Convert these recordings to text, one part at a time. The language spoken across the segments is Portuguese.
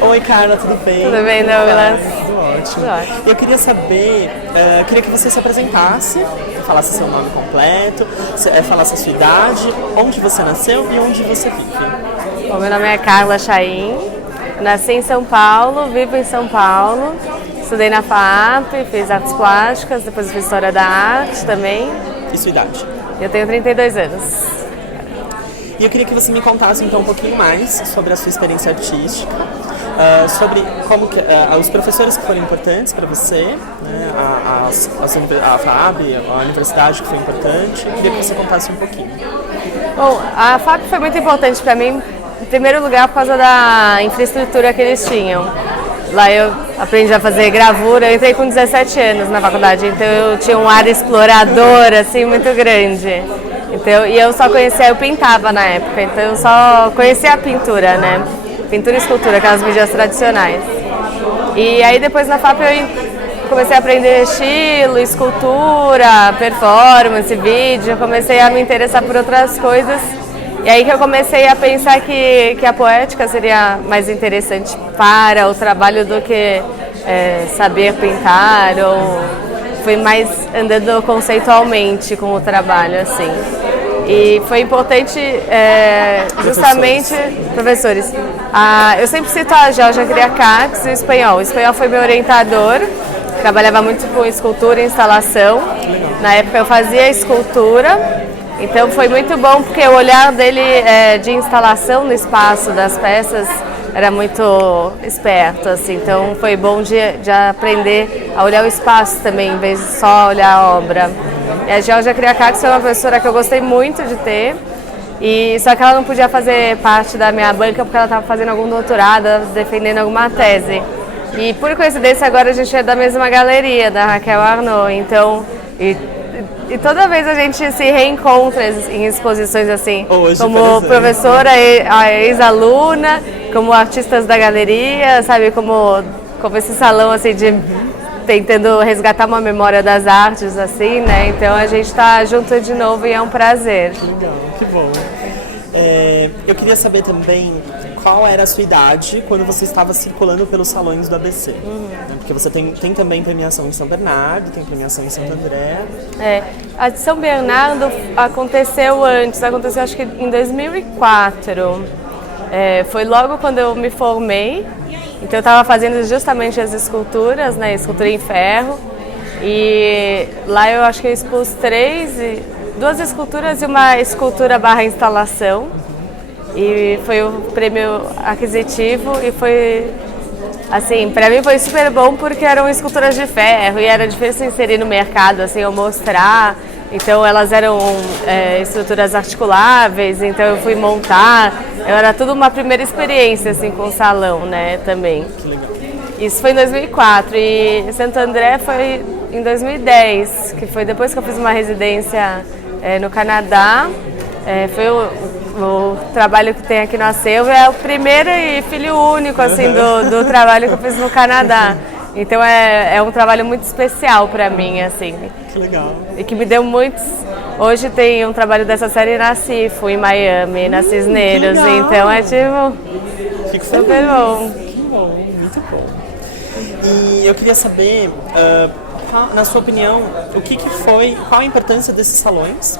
Oi, Carla, tudo bem? Tudo bem, Douglas? Tudo ótimo. Tudo ótimo. Eu queria saber, queria que você se apresentasse, falasse seu nome completo, falasse a sua idade, onde você nasceu e onde você vive. Bom, meu nome é Carla Chaim, nasci em São Paulo, vivo em São Paulo, estudei na FAAP, fiz artes plásticas, depois fiz história da arte também. E sua idade? Eu tenho 32 anos. E eu queria que você me contasse então um pouquinho mais sobre a sua experiência artística, sobre como que, os professores que foram importantes para você, né, a FAAP, a universidade que foi importante. Eu queria que você contasse um pouquinho. Bom, a FAAP foi muito importante para mim, em primeiro lugar por causa da infraestrutura que eles tinham. Lá eu aprendi a fazer gravura, eu entrei com 17 anos na faculdade, então eu tinha um ar explorador assim muito grande. Então, e eu só conhecia, eu pintava na época, então eu só conhecia a pintura, né? Pintura e escultura, aquelas mídias tradicionais. E aí depois na FAP eu comecei a aprender estilo, escultura, performance, vídeo, eu comecei a me interessar por outras coisas. E aí que eu comecei a pensar que a poética seria mais interessante para o trabalho do que saber pintar, ou fui mais andando conceitualmente com o trabalho, assim. E foi importante, justamente, professores. Eu sempre cito a Georgia Criacax e o espanhol. O espanhol foi meu orientador, trabalhava muito com escultura e instalação. Na época eu fazia escultura. Então foi muito bom porque o olhar dele de instalação no espaço das peças era muito esperto, assim. Então foi bom de aprender a olhar o espaço também, em vez de só olhar a obra. E a Georgia Criacax foi uma professora que eu gostei muito de ter, só que ela não podia fazer parte da minha banca porque ela estava fazendo algum doutorado, defendendo alguma tese. E por coincidência agora a gente é da mesma galeria, da Raquel Arnaud, então... E toda vez a gente se reencontra em exposições assim, como professora, a ex-aluna, como artistas da galeria, sabe, como esse salão assim de tentando resgatar uma memória das artes, assim, né? Então a gente está junto de novo e é um prazer. Que legal, que bom. Eu queria saber também qual era a sua idade quando você estava circulando pelos salões do ABC. Né? Porque você tem também premiação em São Bernardo, tem premiação em Santo André. A de São Bernardo aconteceu antes, aconteceu acho que em 2004. Foi logo quando eu me formei, então eu estava fazendo justamente as esculturas, né, escultura em ferro. E lá eu acho que eu expus duas esculturas e uma escultura / instalação. E foi o prêmio aquisitivo e foi, assim, para mim foi super bom porque eram esculturas de ferro e era difícil inserir no mercado, assim, eu mostrar. Então elas eram estruturas articuláveis, então eu fui montar. Era tudo uma primeira experiência, assim, com o salão, né, também. Que legal. Isso foi em 2004 e Santo André foi em 2010, que foi depois que eu fiz uma residência no Canadá. Foi o trabalho que tem aqui no Acervo, é o primeiro e filho único assim, do trabalho que eu fiz no Canadá. Então é um trabalho muito especial para mim, assim. Que legal. E que me deu muitos... Hoje tem um trabalho dessa série na CIFO, em Miami, na Cisneiros. Então é tipo... Fico super feliz. bom. Que bom, muito bom. E eu queria saber, na sua opinião, qual a importância desses salões?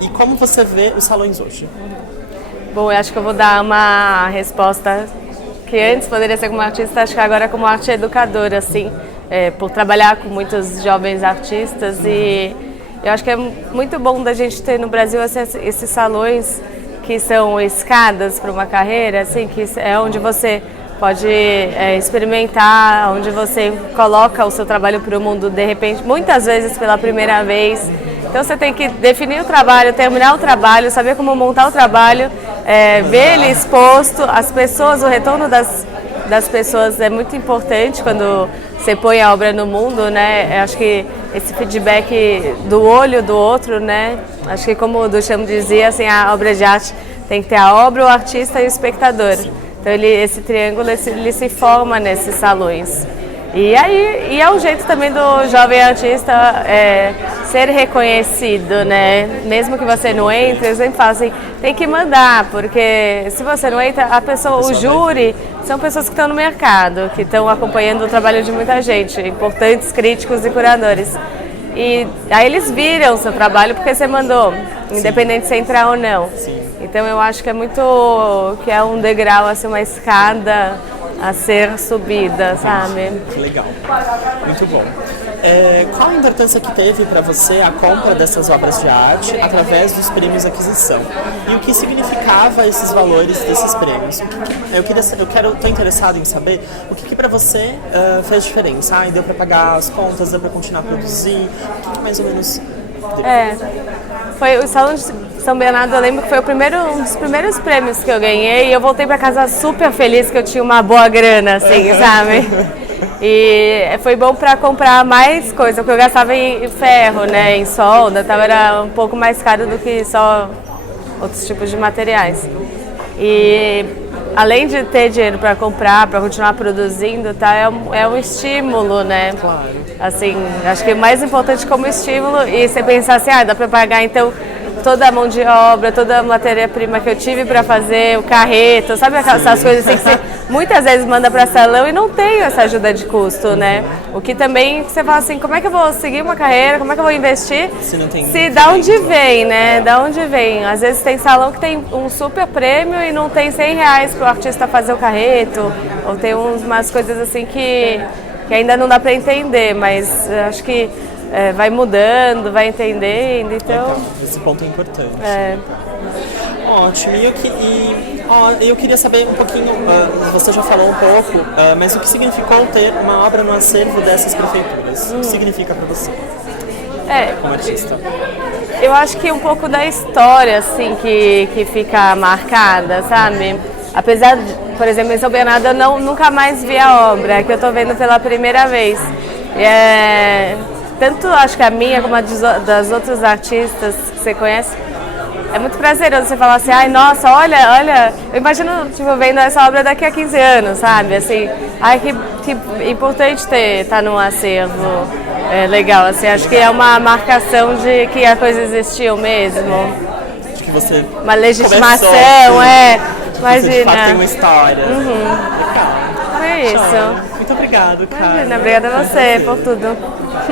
E como você vê os salões hoje? Bom, eu acho que eu vou dar uma resposta que antes poderia ser como artista, acho que agora como arte educadora, assim, por trabalhar com muitos jovens artistas. E eu acho que é muito bom da gente ter no Brasil esses salões que são escadas para uma carreira, assim, que é onde você pode experimentar, onde você coloca o seu trabalho para o mundo, de repente, muitas vezes pela primeira vez. Então você tem que definir o trabalho, terminar o trabalho, saber como montar o trabalho, ver ele exposto, as pessoas, o retorno das pessoas é muito importante quando você põe a obra no mundo, né? Eu acho que esse feedback do olho do outro, né? Acho que como o Duchamp dizia, assim, a obra de arte tem que ter a obra, o artista e o espectador. Então esse triângulo ele se forma nesses salões. E aí, é um jeito também do jovem artista ser reconhecido, né? Mesmo que você não entre, eu sempre falo assim, tem que mandar, porque se você não entra, o júri são pessoas que estão no mercado, que estão acompanhando o trabalho de muita gente, importantes críticos e curadores. E aí eles viram o seu trabalho porque você mandou, independente de você entrar ou não. Sim. Então eu acho que é um degrau, assim, uma escada a ser subida, sabe? Que legal, muito bom. Qual a importância que teve para você a compra dessas obras de arte através dos prêmios de aquisição? E o que significava esses valores desses prêmios? Estou interessado em saber o que para você fez diferença. Deu para pagar as contas, deu para continuar a produzir? O que mais ou menos deu? Foi o Salão de São Bernardo, eu lembro que foi um dos primeiros prêmios que eu ganhei e eu voltei para casa super feliz que eu tinha uma boa grana, assim, sabe? E foi bom para comprar mais coisa, porque eu gastava em ferro, né, em solda, era um pouco mais caro do que só outros tipos de materiais. E além de ter dinheiro para comprar, para continuar produzindo, é um estímulo, né? Claro. Assim, acho que é mais importante como estímulo e você pensar assim, dá para pagar então toda a mão de obra, toda a matéria-prima que eu tive para fazer, o carreto, sabe essas coisas assim que você muitas vezes manda para salão e não tem essa ajuda de custo, né? O que também você fala assim, como é que eu vou seguir uma carreira, como é que eu vou investir? Se da onde vem, né? Da onde vem? Às vezes tem salão que tem um super prêmio e não tem R$100 para o artista fazer o carreto, ou tem umas coisas assim que ainda não dá para entender, mas acho que vai mudando, vai entendendo, então... Esse ponto é importante. Ótimo. Eu queria saber um pouquinho, você já falou um pouco, mas o que significou ter uma obra no acervo dessas prefeituras? O que significa para você, como artista? Eu acho que um pouco da história, assim, que fica marcada, sabe? Apesar de, por exemplo, em São Bernardo eu nunca mais vi a obra, que eu estou vendo pela primeira vez. Tanto acho que a minha como a das outros artistas que você conhece, é muito prazeroso você falar assim, nossa, olha, eu imagino, vendo essa obra daqui a 15 anos, sabe? Assim, que importante estar num acervo legal, assim, acho que é uma marcação de que a coisa existiu mesmo. Acho que você uma legitimação, imagina. Você de fato tem uma história. Legal. É isso. Muito obrigado, cara. Obrigada a você por tudo.